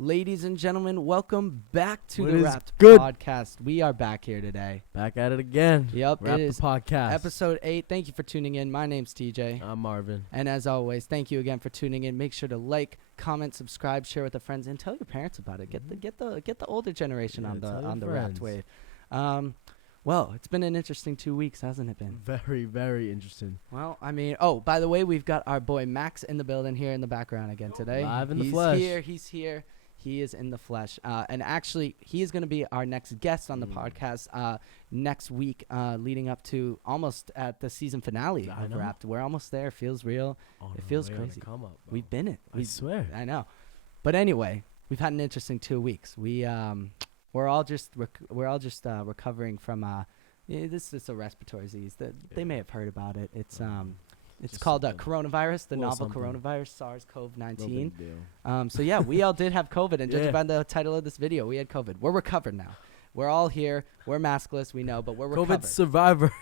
Ladies and gentlemen, welcome back to What the is Wrapped good? Podcast. We are back here today. Back at it again. Yep, Wrap it the is podcast. episode 8. Thank you for tuning in. My name's TJ. I'm Marvin. And as always, thank you again for tuning in. Make sure to like, comment, subscribe, share with the friends, and tell your parents about it. Get the older generation on the Wrapped wave. Well, it's been an interesting 2 weeks, hasn't it been? Very, very interesting. Well, I mean, by the way, we've got our boy Max in the building here in the background again today. Live in the flesh. He's here. He is in the flesh. And actually, he is going to be our next guest on the podcast next week, leading up to almost at the season finale of Wrapped. We're almost there. Feels real. It feels crazy. We've been it. I swear. I know. But anyway, we've had an interesting 2 weeks. We're all just recovering from this is a respiratory disease that they may have heard about it. It's called coronavirus, the novel coronavirus, SARS-CoV-19. So yeah, we all did have COVID, and judging by the title of this video, we had COVID. We're recovered now. We're all here. We're maskless, we know, but we're recovered. COVID survivor.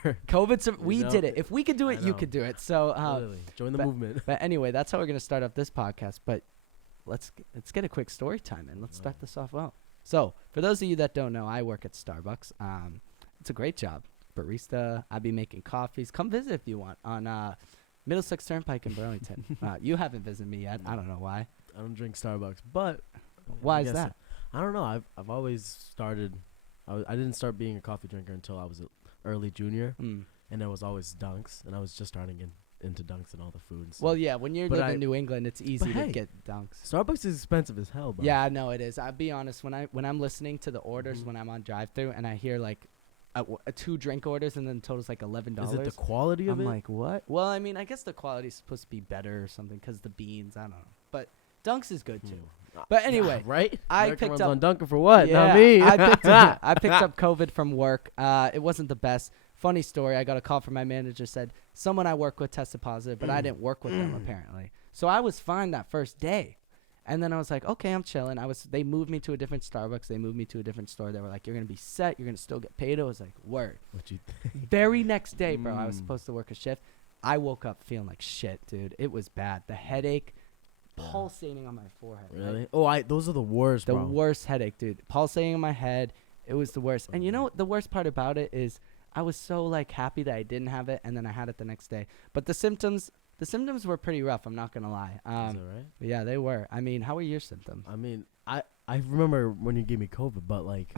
We did it. If we could do it, you could do it. So join the movement. But anyway, that's how we're gonna start off this podcast. But let's get a quick story time, and let's start this off well. So for those of you that don't know, I work at Starbucks. It's a great job, barista. I be making coffees. Come visit if you want on Middlesex Turnpike in Burlington. You haven't visited me yet. I don't know why. I don't drink Starbucks, but why is that? I don't know. I've always started. I didn't start being a coffee drinker until I was an early junior, and it was always Dunks, and I was just starting into Dunks and all the foods. Well, yeah, when you live in New England, it's easy to get Dunks. Starbucks is expensive as hell, bro. Yeah, no, it is. I'll be honest. When I'm listening to the orders when I'm on drive-thru and I hear like two drink orders and then the total's like $11. Is it the quality of it? I'm like, what? Well, I mean, I guess the quality's supposed to be better or something because the beans. I don't know, but Dunks is good too. But anyway, right? I America picked runs up on Dunkin' for what? Yeah, Not me. I picked up COVID from work. It wasn't the best. Funny story. I got a call from my manager. Said someone I work with tested positive, but I didn't work with them apparently. So I was fine that first day. And then I was like, okay, I'm chilling. They moved me to a different Starbucks. They moved me to a different store. They were like, you're going to be set. You're going to still get paid. I was like, word. What you think? Very next day, bro, I was supposed to work a shift. I woke up feeling like shit, dude. It was bad. The headache, pulsating on my forehead. Really? Right? Oh, those are the worst, The bro. worst headache, dude. Pulsating in my head. It was the worst. And you know what the worst part about it is? I was so, like, happy that I didn't have it, and then I had it the next day. But the symptoms were pretty rough, I'm not going to lie. Is that right? Yeah, they were. I mean, how were your symptoms? I mean, I remember when you gave me COVID, but, like...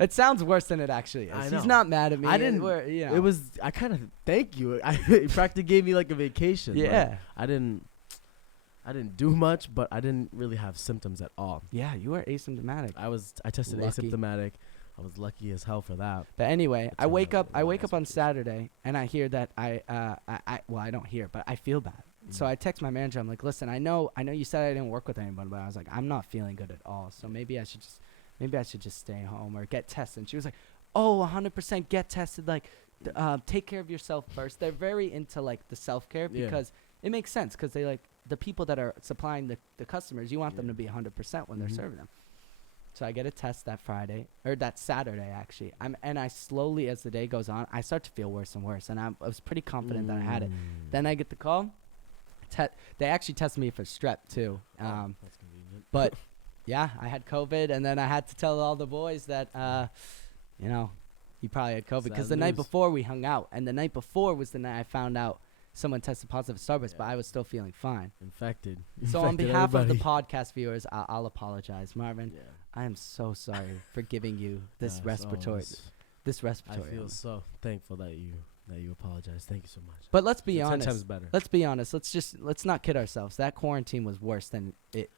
It sounds worse than it actually is. I know. He's not mad at me. I didn't... It was... I kind of... Thank you. It practically gave me, like, a vacation. Yeah. Like, I didn't do much, but I didn't really have symptoms at all. Yeah, you were asymptomatic. I tested Lucky. asymptomatic. I was lucky as hell for that. But anyway, That's I wake up on expectation. Saturday and I hear that I don't hear, but I feel bad. So I text my manager. I'm like, listen, I know you said I didn't work with anyone, but I was like, I'm not feeling good at all. So maybe I should just stay home or get tested. And she was like, oh, 100% get tested. Like, take care of yourself first. They're very into like the self-care because it makes sense because they like the people that are supplying the customers. You want them to be 100% when they're serving them. So I get a test that Saturday actually. And I slowly, as the day goes on, I start to feel worse and worse. And I was pretty confident that I had it. Then I get the call. They actually tested me for strep too. That's convenient. But yeah, I had COVID, and then I had to tell all the boys that, he probably had COVID because the night before we hung out, and the night before was the night I found out someone tested positive at Starbucks, but I was still feeling fine. Infected. So on behalf of the podcast viewers, I'll apologize, Marvin. Yeah. I am so sorry for giving you this respiratory. I feel so thankful that you apologize. Thank you so much. But let's be honest. 10 times better. Let's be honest. Let's not kid ourselves. That quarantine was worse than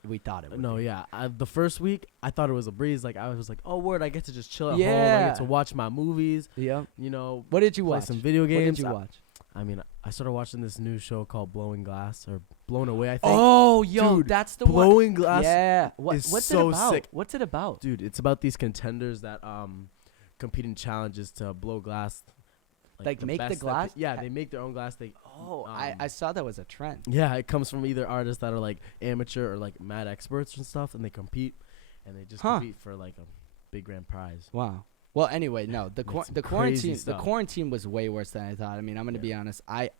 we thought it would. No, be. yeah. The first week, I thought it was a breeze. Like, I was like, oh, word, I get to just chill at home. I Yeah. get to watch my movies. Yeah. What did you play watch? some video games. What did you watch? I mean, I started watching this new show called Blowing Glass or Blown Away, I think. Oh, yo, Dude, that's the one. Blowing Glass. Yeah. is What's so it about? sick. What's it about? Dude, it's about these contenders that compete in challenges to blow glass. Like make the best that glass? yeah, they make their own glass. I saw that was a trend. Yeah, it comes from either artists that are like amateur or like mad experts and stuff, and they compete, and they just compete for like a big grand prize. Wow. Well, anyway, no. The stuff. quarantine was way worse than I thought. I mean, I'm gonna be honest. I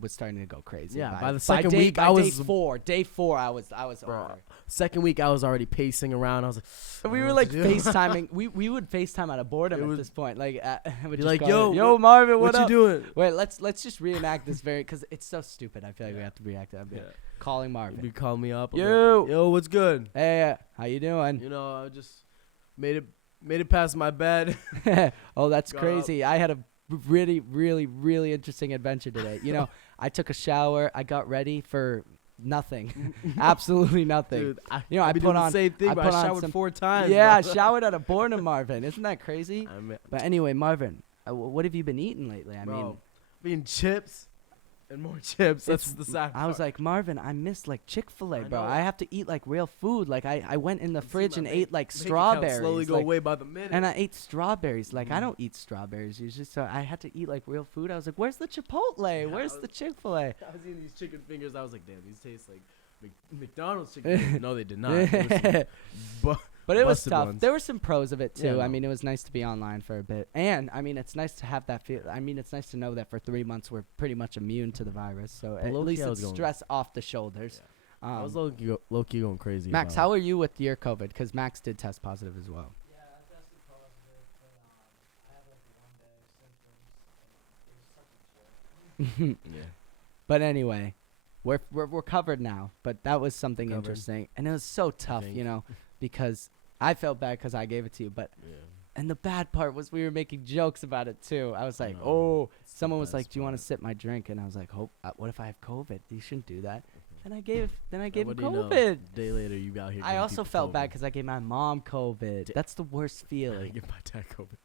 was starting to go crazy. Yeah. By the second week, I was day four. I was over. Second week, I was already pacing around. I was like, We were like FaceTiming. We would FaceTime out of boredom at this point. Like, be like, yo, Marvin, what up? you doing? Wait, let's just reenact this because it's so stupid. I feel like we have to react to it. Calling Marvin. You call me up. Yo, what's good? Hey, how you doing? You know, I just made it past my bed. Oh, that's Got crazy. I had a really, really, really interesting adventure today. You know, I took a shower. I got ready for nothing. Absolutely nothing. Dude, I put put on on the same thing, but I showered 4 times. Yeah, bro. I showered out of boredom, Marvin. Isn't that crazy? But anyway, Marvin, what have you been eating lately? I mean, chips and more chips. That's the sad I was part. like, Marvin, I miss like Chick-fil-A, bro. know. I have to eat like real food. Like I went in the fridge and ate like bank account strawberries. slowly go like, away by the minute. and I ate strawberries. Like I don't eat strawberries usually, so I had to eat like real food. I was like, where's the Chipotle? Where's the Chick-fil-A? I was eating these chicken fingers. I was like, damn, these taste like McDonald's chicken fingers. No, they did not. But it was busted tough. ones. There were some pros of it too. Yeah, no. I mean, it was nice to be online for a bit, and I mean, it's nice to have that feel. I mean, it's nice to know that for 3 months we're pretty much immune to the virus. So at least it's stress off the shoulders. I was low-key going crazy. Max, how are you with your COVID? Because Max did test positive as well. Yeah, I tested positive, but I had like 1 day symptoms. Yeah. But anyway, we're covered now. But that was something Covered. interesting, and it was so tough, you know, because I felt bad because I gave it to you, but. Yeah. And the bad part was we were making jokes about it too. I was like, someone was like, "Do you want to sip my drink?" And I was like, what if I have COVID? You shouldn't do that. And I gave him COVID. Day later, you out here. I also felt bad because I gave my mom COVID. That's the worst I feeling. give my dad COVID.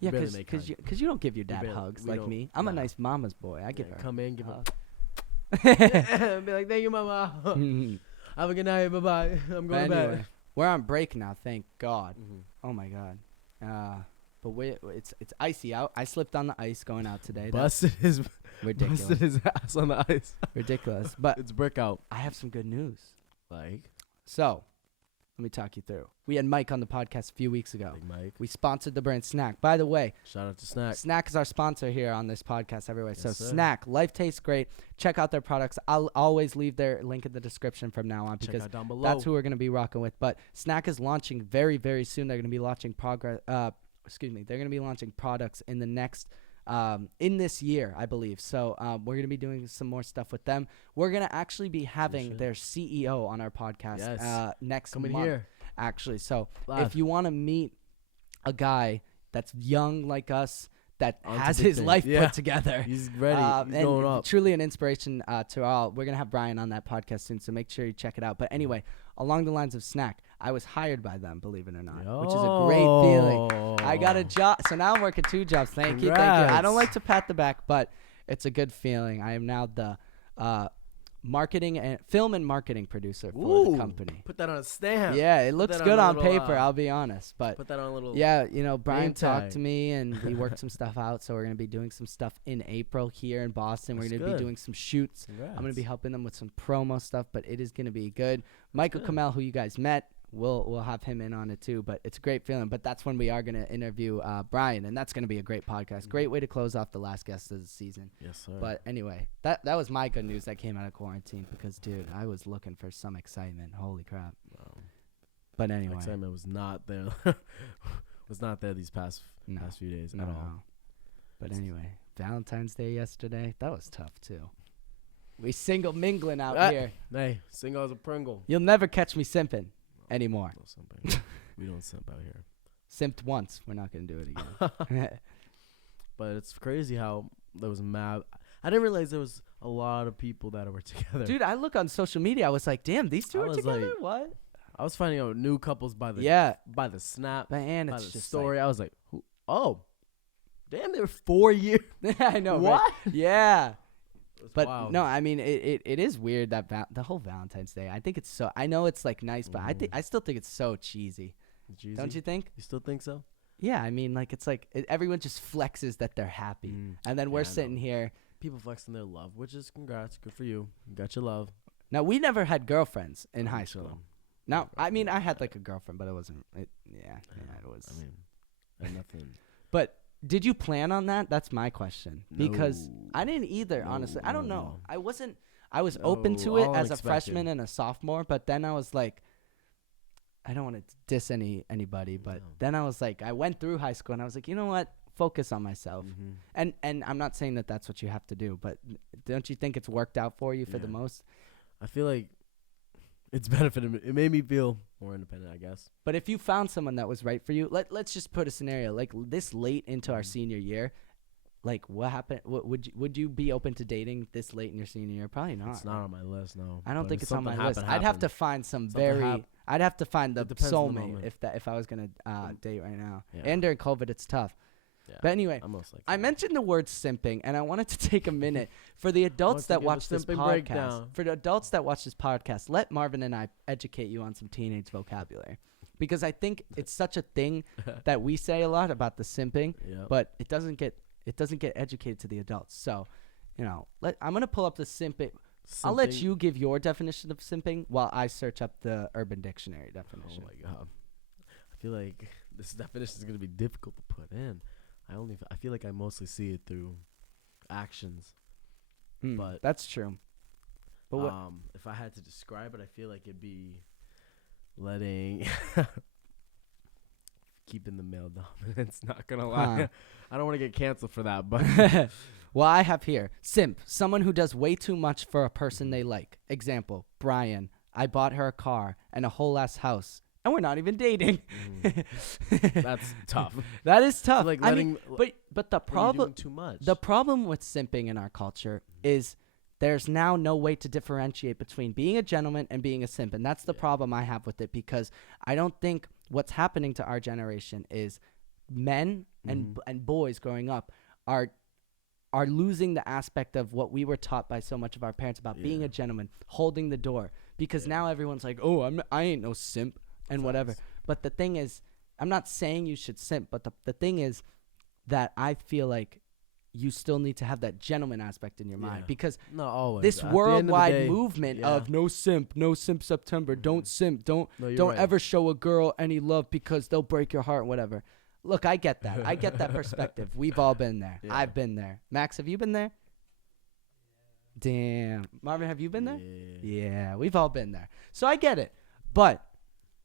Yeah, because you don't give your dad hugs like me. I'm a nice mama's boy. I give her. Come in, give a hug. Be like, thank you, mama. Have a good night. Bye bye. I'm going to bed. We're on break now. Thank God. Oh my God. But it's icy out. I slipped on the ice going out today. Busted his ass on the ice. Ridiculous. But it's brick out. I have some good news. Like? So, let me talk you through. We had Mike on the podcast a few weeks ago. Big Mike. We sponsored the brand Snack. By the way, shout out to Snack. Snack is our sponsor here on this podcast everywhere. Yes, so sir. Snack, life tastes great. Check out their products. I'll always leave their link in the description from now on because down below. that's who we're going to be rocking with. But Snack is launching very, very soon. They're going to be launching they're going to be launching products in the next in this year, I believe. So we're going to be doing some more stuff with them. We're going to actually be having their CEO on our podcast next month. Here. Actually, so Live. if you want to meet a guy that's young like us, that On to has big his things. life Yeah. put together, He's ready. He's and going up. truly an inspiration to all. We're gonna have Brian on that podcast soon, so make sure you check it out. But anyway, along the lines of Snack, I was hired by them, believe it or not, which is a great feeling. I got a job, so now I'm working 2 jobs. Thank you. I don't like to pat the back, but it's a good feeling. I am now the marketing and film and marketing producer for the company. Put that on a stamp. Yeah, it looks good on paper, I'll be honest. But put that on a little. yeah, you know, Brian name talked tag. to me and we worked some stuff out. So we're going to be doing some stuff in April here in Boston. We're That's going to be good. doing some shoots. Congrats. I'm going to be helping them with some promo stuff, but it is going to be good. Michael good. Kamel, who you guys met, we'll have him in on it too. But it's a great feeling. But that's when we are going to interview Brian, and that's going to be a great podcast. Great way to close off the last guest of the season. Yes, sir. But anyway, that was my good news that came out of quarantine because, dude, I was looking for some excitement. Holy crap. But anyway. Excitement was not there. Was not there these past few days at all. But anyway, Valentine's Day yesterday, that was tough too. We single mingling out here. Hey, single as a Pringle. You'll never catch me simping anymore. No simping. We don't simp out here. Simped once. We're not going to do it again. But it's crazy how there was mad. I didn't realize there was a lot of people that were together. Dude, I look on social media. I was like, damn, these two I are was together? like, What? I was finding out new couples by the snap, Man, by it's the just story. like- I was like, oh, damn, they were 4 years. I know. What? Right? Yeah. It's But wild. no, I mean, it is weird that the whole Valentine's Day. I think it's so. I know it's like nice, but I still think it's so cheesy. Jeezy? Don't you think? You still think so? Yeah, I mean, like it's like everyone just flexes that they're happy, and then we're Yeah, I know. sitting here. People flexing their love, which is congrats, good for you. You got your love. Now we never had girlfriends in high I'm school. chilling. No, I mean I had like a girlfriend, but it wasn't. It was. I mean, And nothing. But did you plan on that? That's my question. Because No. I didn't either, honestly. I don't know. No. I was open to it all as a unexpected. freshman and a sophomore, but then I was like, I don't want to diss anybody, but No. then I was like, I went through high school and I was like, you know what? Focus on myself. Mm-hmm. And I'm not saying that that's what you have to do, but don't you think it's worked out for you for the Yeah. most? I feel like it's benefited me. It made me feel more independent, I guess. But if you found someone that was right for you, let's just put a scenario like this late into our senior year. Like, what happened? Would you be open to dating this late in your senior year? Probably not. It's not on my list, no. I don't But think if it's on my something list. happened, I'd have to happened. find some Something I'd have to find the It depends on the soulmate moment. if I was gonna date right now. Yeah. And during COVID, it's tough. Yeah. But anyway, I'm most likely. I mentioned the word simping, and I wanted to take a minute for the adults that give a watch this simping podcast. breakdown. For the adults that watch this podcast, let Marvin and I educate you on some teenage vocabulary, because I think it's such a thing that we say a lot about the simping, Yeah. but it doesn't get educated to the adults. So, I'm gonna pull up the simping. I'll let Simping- you give your definition of simping while I search up the Urban Dictionary Oh definition. my god. I feel like this definition is gonna be difficult to put in. I feel like I mostly see it through actions. but- That's true. But what? If I had to describe it, I feel like it'd be letting keeping the male dominance. Not gonna lie, Huh. I don't want to get canceled for that, but Well, I have here simp, someone who does way too much for a person they like. Example: Brian, I bought her a car and a whole ass house, and we're not even dating. that's tough. That is tough. Like I mean, letting, but the when you're problem doing too much. the problem with simping in our culture is there's now no way to differentiate between being a gentleman and being a simp, and that's the Yeah. problem I have with it, because I don't think what's happening to our generation is men and boys growing up are losing the aspect of what we were taught by so much of our parents about being Yeah. a gentleman, holding the door, because Yeah. now everyone's like, oh, I ain't no simp and whatever. Facts. But the thing is, I'm not saying you should simp, but the thing is that I feel like you still need to have that gentleman aspect in your mind, Yeah. because Not always. this At the end of the worldwide day, movement yeah. of no simp September, don't simp, don't No, you're don't right. ever show a girl any love because they'll break your heart, whatever. Look, I get that. I get that perspective. We've all been there. Yeah. I've been there. Max, have you been there? Damn. Marvin, have you been there? Yeah. Yeah, we've all been there. So I get it. But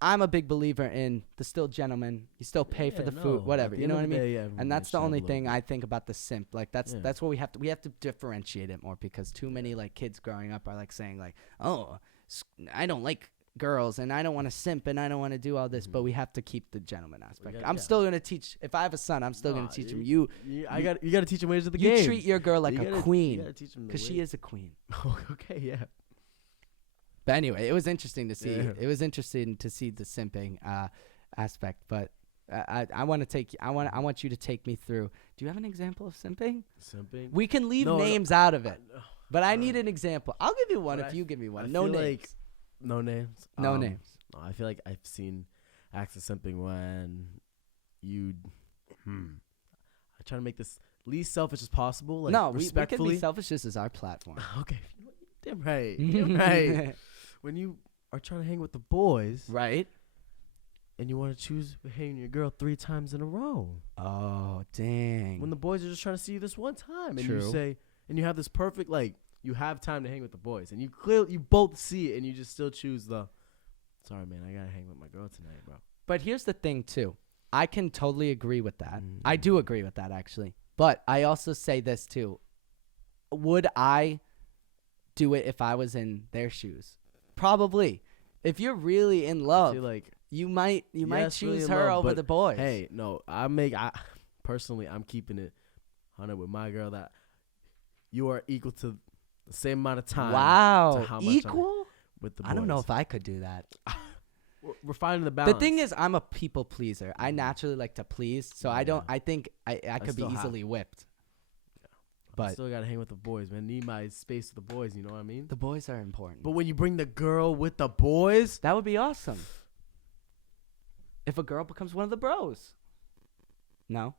I'm a big believer in the still gentleman. You still pay for Yeah, the no, food, at whatever. the You end know of what I the mean? day, everyone And that's should the have a only little thing bit. I think about the simp. Like that's Yeah. what we have to differentiate it more, because too many like kids growing up are like saying like, "Oh, I don't like girls and I don't want to simp and I don't want to do all this," but we have to keep the gentleman aspect. gotta- I'm yeah. still going to teach, if I have a son, I'm still going Nah, to teach him you you got to teach him ways of the you game. treat your girl like You a gotta- You queen, gotta teach him the because she way- is a queen. Okay, yeah. But anyway, it was interesting to see. Yeah. It was interesting to see the simping aspect. But I want to I want you to take me through. Do you have an example of simping? Simping. We can leave No, no, names out of it, I- but I need an example. I'll give you one But if I- you give me one. I No feel names. like- no names. No names. No, I feel like I've seen acts of simping when you. I try to make this least selfish as possible. Like No, we can respectfully. be selfish. This is our platform. Okay, damn right. Damn right. When you are trying to hang with the boys, Right? and you want to choose hanging your girl 3 times in a row, Oh, dang. when the boys are just trying to see you this one time, and True. you say, and you have this perfect you have time to hang with the boys, and you both see it, and you just still choose the. Sorry, man, I gotta hang with my girl tonight, bro. But here's the thing, too. I can totally agree with that. Mm. I do agree with that, actually. But I also say this, too. Would I do it if I was in their shoes? Probably. If you're really in I love, feel like you might yes, really choose in her love, over but the boys. hey, no, personally, I'm keeping it 100 with my girl that you are equal to the same amount of time. Wow. to how much I'm Equal? with the boys. I don't know if I could do that. We're finding the balance. The thing is, I'm a people pleaser. I naturally like to please, so I don't. Yeah. I think I could be still have- easily whipped. I but- still gotta hang with the boys, man. Need my space with the boys. You know what I mean? The boys are important. But when you bring the girl with the boys, That would be awesome. If a girl becomes one of the bros. No.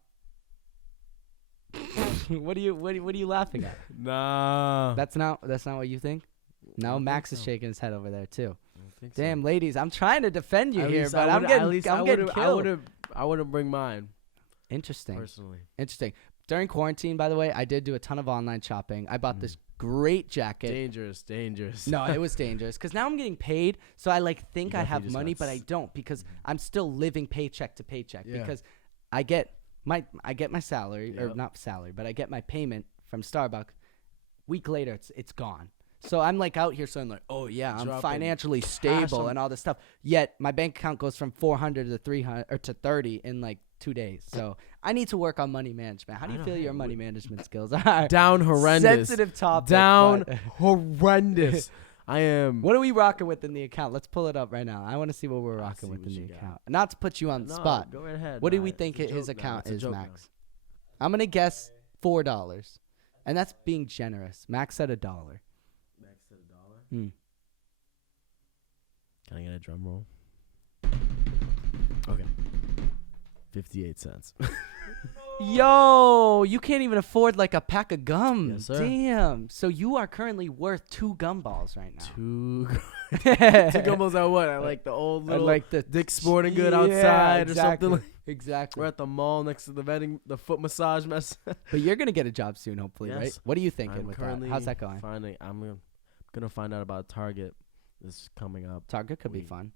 What are you laughing at? nah. That's not what you think? I No, don't Max think is so. shaking his head over there too. I don't think so. Damn, ladies, I'm trying to defend you At here, least but I I'm would've- at getting least I'm I getting would've- killed. I wouldn't bring mine. Interesting. Personally. Interesting. During quarantine, by the way, I did do a ton of online shopping. I bought this great jacket. Dangerous. No, it was dangerous because now I'm getting paid, so I think You I definitely have just money, got but I don't because I'm still living paycheck to paycheck Yeah. because I get my salary or Yep. not salary, but I get my payment from Starbucks. Week later, it's gone. So I'm out here saying oh yeah, I'm Dropping financially cash stable on- and all this stuff. Yet my bank account goes from 400 to 300 or to 30 in 2 days. So I need to work on money management. How do you I know, feel hey, your money management skills are? Down horrendous. Sensitive topic. Down but- horrendous. I am. What are we rocking with in the account? Let's pull it up right now. I want to see what we're I'll rocking see with what in the you got. account. Not to put you on the No, spot. Go right ahead. What do Nah, we it's think a his joke now. account It's a is, joke now. Max? I'm gonna guess $4, and that's being generous. Max said $1. Max said $1. Hmm. Can I get a drum roll? Okay. 58 cents. Yo, you can't even afford a pack of gum. Yes, sir. Damn. So you are currently worth 2 gumballs right now. Two gumbos at what? At the old little the Dick's Sporting Good Yeah, outside exactly. or something. Exactly. We're at the mall next to the foot massage mess. But you're gonna get a job soon, hopefully, right? Yes. What are you thinking I'm with that? currently How's that going? I'm gonna find out about Target. This is coming up. Target could be We- fun.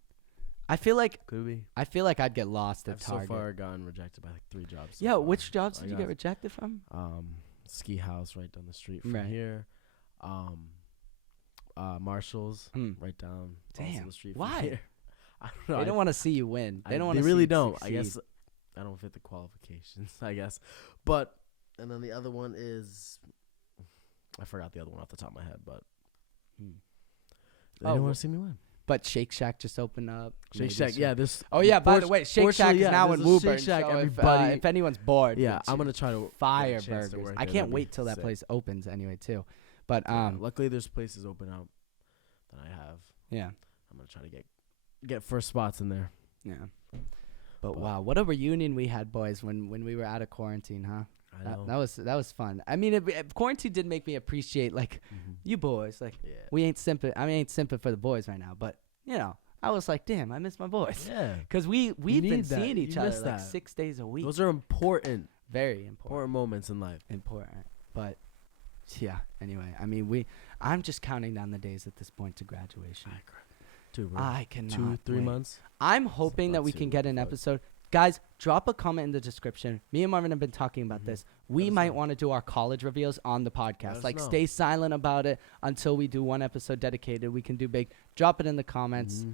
I feel like Could be. I'd get lost at I've so Target. far gotten rejected by 3 jobs. so Yeah, far. which jobs I did you got, get rejected from? Ski house right down the street from Right. here. Marshalls right down also Damn. the street from Why? here. I don't know. They don't want to see you win. They don't want to. They really see you don't. Succeed. I guess I don't fit the qualifications. I guess, but and then the other one is I forgot the other one off the top of my head, but they Oh, don't want to see me win. But Shake Shack just opened up. Shake Maybe Shack, soon. yeah. This. Oh yeah. By the fortu- way, Shake Shack fortunately, is yeah, now there's in a Woburn. Shake Shack, so everybody. if anyone's bored, Yeah, it's I'm gonna try to fire get a chance to burgers. work I there. can't That'd wait be till that sick. place opens anyway too. But luckily there's places open up that I have. yeah, I'm gonna try to get first spots in there. yeah. But But- wow, what a reunion we had, boys, when we were out of quarantine, huh? I know. That was fun. I mean, quarantine did make me appreciate you boys. Yeah. We ain't simping. I ain't simping for the boys right now, but I was like, damn, I miss my boys. Yeah. Because we've been need that. seeing each You other miss that. 6 days a week. Those are important Very important. moments in life. Important. But yeah. Anyway, I mean, I'm just counting down the days at this point to graduation. Dude, I cannot. 2-3 wait. months. I'm hoping that about we can two, get an fuck. episode. Guys, drop a comment in the description. Me and Marvin have been talking about this. We Let us might know. want to do our college reveals on the podcast. us Like, know. stay silent about it until we do one episode dedicated. We can do big. Drop it in the comments.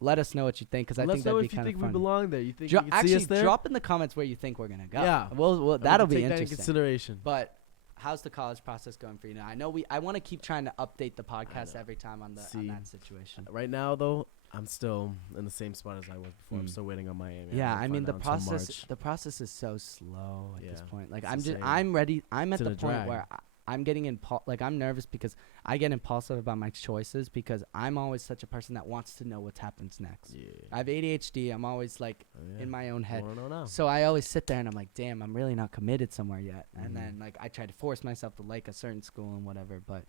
Let us know what you think, because I Let think us know that'd be if you kind of think fun. we belong there. You think Dro- you can actually, see us there? drop in the comments where you think we're gonna go. Yeah. Well, And we that'll can be take that in interesting. consideration. But how's the college process going for you now? I know I want to keep trying to update the podcast know. every time on See, that situation. Right now, though, I'm still in the same spot as I was before. I'm Mm. still waiting on Miami. Yeah, I'm I mean gonna the find out until process. March. The process is so slow at this Yeah, point. Like it's I'm the just, same. I'm ready. I'm at It's the in a point drag. where I'm getting I'm nervous because I get impulsive about my choices because I'm always such a person that wants to know what happens next. Yeah. I have ADHD. I'm always Oh, yeah. in my own head. Wanna know now. So I always sit there and I'm like, damn, I'm really not committed somewhere yet. Mhm. And then I try to force myself to like a certain school and whatever. But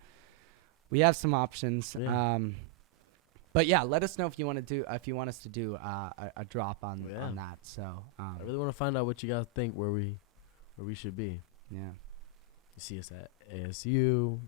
we have some options. Yeah. But yeah, let us know if you want us to do a drop on Yeah. on that. So I really want to find out what you guys think where we should be. yeah. You see us at ASU,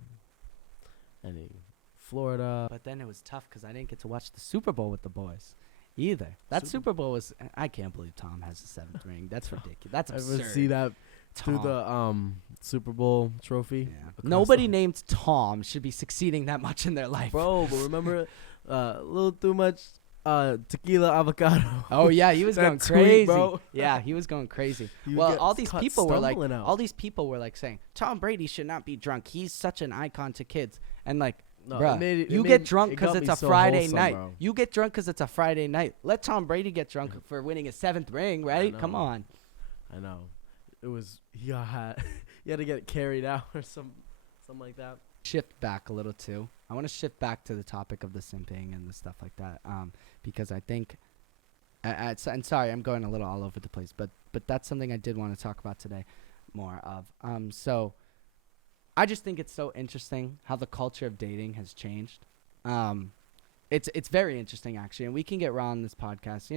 any Florida. But then it was tough because I didn't get to watch the Super Bowl with the boys either. That Super Bowl was. I can't believe Tom has the 7th ring. That's ridiculous. That's I absurd. ever see that through Tom. the Super Bowl trophy. Yeah. across Nobody the- named Tom should be succeeding that much in their life. Bro, but remember a little too much tequila avocado. Oh yeah, he was That going tweet, crazy. bro. Yeah, he was going crazy. You Well, get all these caught people were like, stumbling out. all these people were like saying Tom Brady should not be drunk. He's such an icon to kids. And like, No, bruh, it made it- it you made- get drunk it because got it's me a so Friday wholesome, night. bro. You get drunk because it's a Friday night. Let Tom Brady get drunk for winning his 7th ring, right? Come know. on. I know. It was he had he had to get it carried out or something like that. Shift back a little too. I want to shift back to the topic of the simping and the stuff like that, because I think, and sorry, I'm going a little all over the place, but that's something I did want to talk about today, more of. So, I just think it's so interesting how the culture of dating has changed. It's very interesting actually, and we can get raw on this podcast.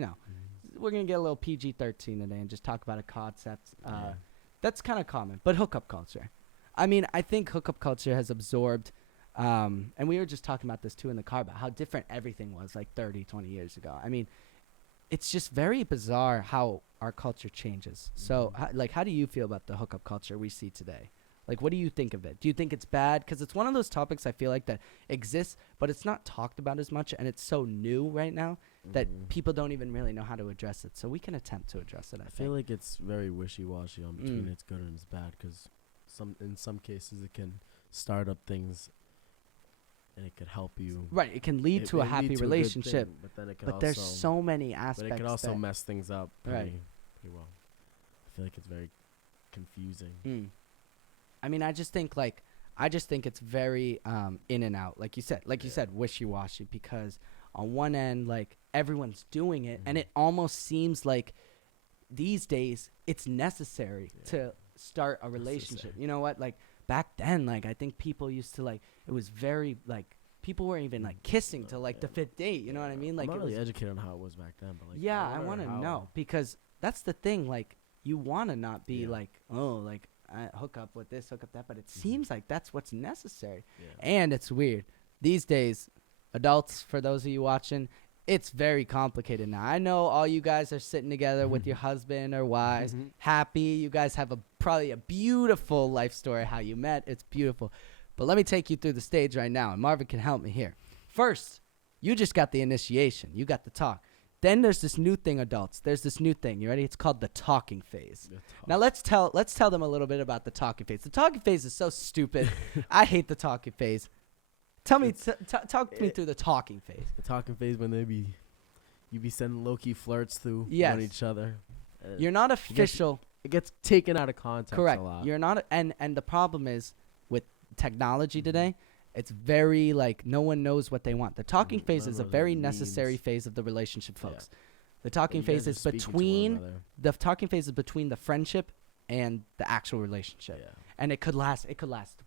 we're gonna get a little PG-13 today and just talk about a concept Yeah. that's kind of common, but hookup culture. I mean, I think hookup culture has absorbed, and we were just talking about this too in the car about how different everything was like 30, 20 years ago. I mean, it's just very bizarre how our culture changes. So, how do you feel about the hookup culture we see today? Like, what do you think of it? Do you think it's bad? Because it's one of those topics I feel like that exists, but it's not talked about as much, and it's so new right now that people don't even really know how to address it. So we can attempt to address it, I I think. feel like it's very wishy-washy on between it's good and it's bad, because in some cases it can start up things and it could help you. Right, it can lead to a happy good relationship, thing, but then it can but also, there's so many aspects. but it can also that- mess things up Right. pretty well. I feel like it's very confusing. I mean, I just think it's very in and out, like you said, wishy-washy, because on one end, like, everyone's doing it, and it almost seems like these days it's necessary to start a relationship. Necessary. You know what? Like, back then, like, I think people used to, like, it was very, like, people weren't even, like, kissing till, like, the 5th date. You know what I mean? Like, I'm it not really was, educated on how it was back then, but like, yeah, I wonder want to how- know, because that's the thing. Like, you want to not be Yeah. like, oh, like, hook up with this, hook up that, but it seems like that's what's necessary. Yeah. And it's weird. These days, adults, for those of you watching, it's very complicated now. I know all you guys are sitting together with your husband or wives, happy. You guys have probably a beautiful life story, how you met. It's beautiful. But let me take you through the stage right now, and Marvin can help me here. First, you just got the initiation. You got the talk. Then there's this new thing, adults. There's this new thing. You ready? It's called the talking phase. Now let's tell them a little bit about the talking phase. The talking phase is so stupid. I hate the talking phase. Tell me, talk me through the talking phase. The talking phase when you be sending low-key flirts through Yes. on each other. You're not official. It gets taken out of context Correct. a lot. You're not, and the problem is with technology today, it's very like no one knows what they want. The talking phase is a knows what very it necessary means. phase of the relationship, folks. The But talking you guys phase are is speaking to one between another. the friendship and the actual relationship, Yeah. and it could last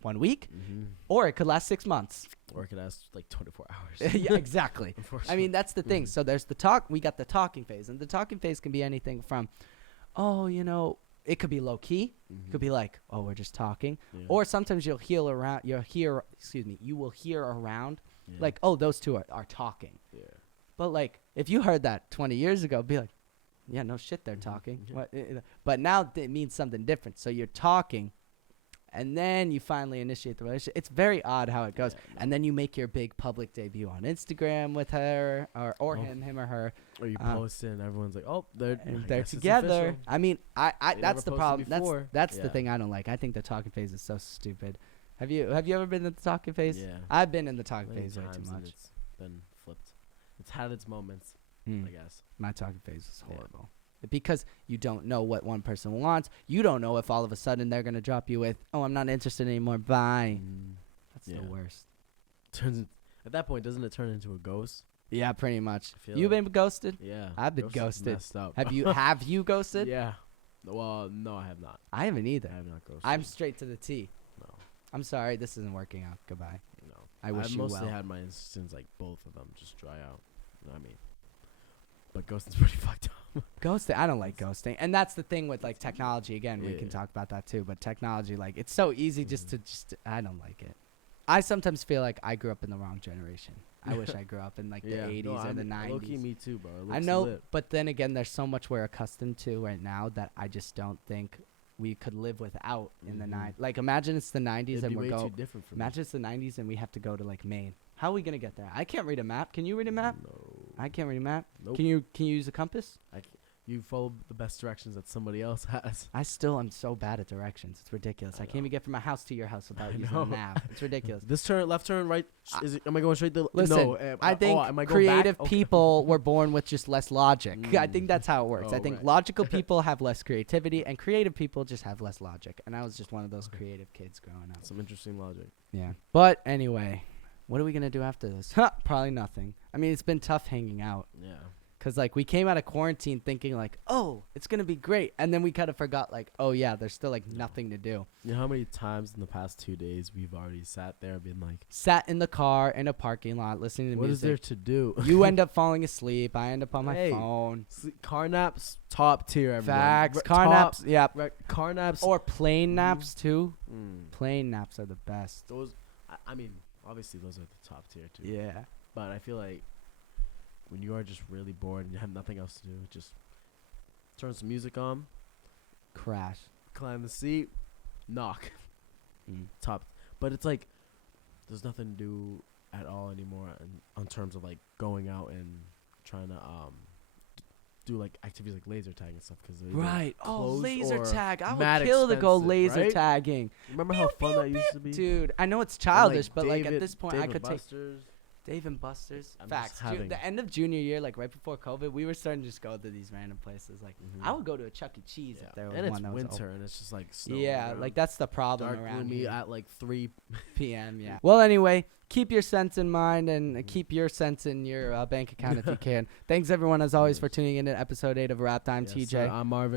1 week, Mm-hmm. or it could last 6 months. Or it could last like 24 hours. Yeah, exactly. I Unfortunately. mean, that's the thing. So there's the talk. We got the talking phase, and the talking phase can be anything from, oh, you know, it could be low key. It could be like, oh, we're just talking, Yeah. or sometimes you'll hear around. You will hear around, Yeah. like, oh, those two are talking. Yeah. But like, if you heard that 20 years ago, be like, yeah, no shit, they're talking. Yeah. What? But now it means something different. So you're talking, and then you finally initiate the relationship. It's very odd how it goes. Yeah, no. And then you make your big public debut on Instagram with her, or Oh. him or her. Or you post it and everyone's like, oh, And I they're guess it's together. official. I mean, I They that's the never posted problem. before. That's the Yeah. thing I don't like. I think the talking phase is so stupid. Have you ever been in the talking phase? Yeah. I've been in the talking Many phase way too times, and much. it's been flipped. It's had its moments, Mm. I guess. My talking phase is Yeah. horrible. Because you don't know what one person wants. You don't know if all of a sudden they're gonna drop you with, "Oh, I'm not interested anymore. Bye." That's Yeah. the worst. At that point, doesn't it turn into a ghost? Yeah, pretty much. I feel You've like- been ghosted? Yeah. I've been Ghost is ghosted. messed up. Have you ghosted? Yeah. Well, no, I have not. I haven't I either. have not ghosted. I'm straight to the T. no, I'm sorry, this isn't working out. Goodbye. no. I wish I've you mostly well. had my instances like both of them just dry out. You know what I mean? But ghosting's pretty fucked up. Ghosting, I don't like ghosting, and that's the thing with like technology. Again, we can Yeah. talk about that too. But technology, like, it's so easy just to I don't like it. I sometimes feel like I grew up in the wrong generation. I wish I grew up in like the 80s or the 90s. Low-key, me too, bro. It I looks know, lit. but then again, there's so much we're accustomed to right now that I just don't think we could live without in the Mhm. 90s. Like, imagine it's the 90s It'd and be we're way go. too different for Imagine it's the 90s and we have to go to like Maine. How are we gonna get there? I can't read a map. Can you read a me. map? No. I can't read a map. Nope. Can you use a compass? You follow the best directions that somebody else has. I still am so bad at directions. It's ridiculous. I, I can't even know. get from my house to your house without I using know. a nav. It's ridiculous. This turn, left turn, right. Am I going straight? Listen, no. I think am I going back? creative Okay. people were born with just less logic. I think Mm. that's how it works. I Oh, think right. logical people have less creativity, and creative people just have less logic. And I was just one of those creative kids growing up. Some interesting logic. Yeah. But anyway, what are we gonna do after this? Probably nothing. I mean, it's been tough hanging out. Yeah. Cause like we came out of quarantine thinking like, oh, it's gonna be great, and then we kind of forgot like, oh yeah, there's still like nothing to do. You know how many times in the past 2 days we've already sat there and been like, Sat in the car in a parking lot listening to what is there music. to do? You end up falling asleep. I end up on my Hey. phone. Car naps, top tier, everyone. Facts. Re- Car top- naps. Yeah. Car naps. Or plane naps too. Mm. Plane naps are the best. Those, I mean, obviously those are the top tier too. Yeah. But I feel like when you are just really bored and you have nothing else to do, just turn some music on, Crash. climb the seat, knock. Top. But it's like there's nothing to do at all anymore in terms of like going out and trying to do like activities like laser tag and stuff because Right. Oh, laser tag. I mad would kill to go expensive, laser right? tagging. Remember how fun that used to be? Dude, I know it's And, childish, but like at David- this point, I Dave could and take Buster's. Dave and Buster's. I'm just Facts. Dude, having- the end of junior year, like right before COVID, we were starting to just go to these random places. Like I would go to a Chuck E. Cheese if there was and one it's that was winter open. and it's just like snow Yeah, around. like that's the problem dark around gloomy here. at like 3 PM. Yeah. Well, anyway, keep your sense in mind and keep your sense in your bank account if you can. Thanks everyone as always for tuning in to episode 8 of Rap Time. Yes, TJ. sir, I'm Marvin.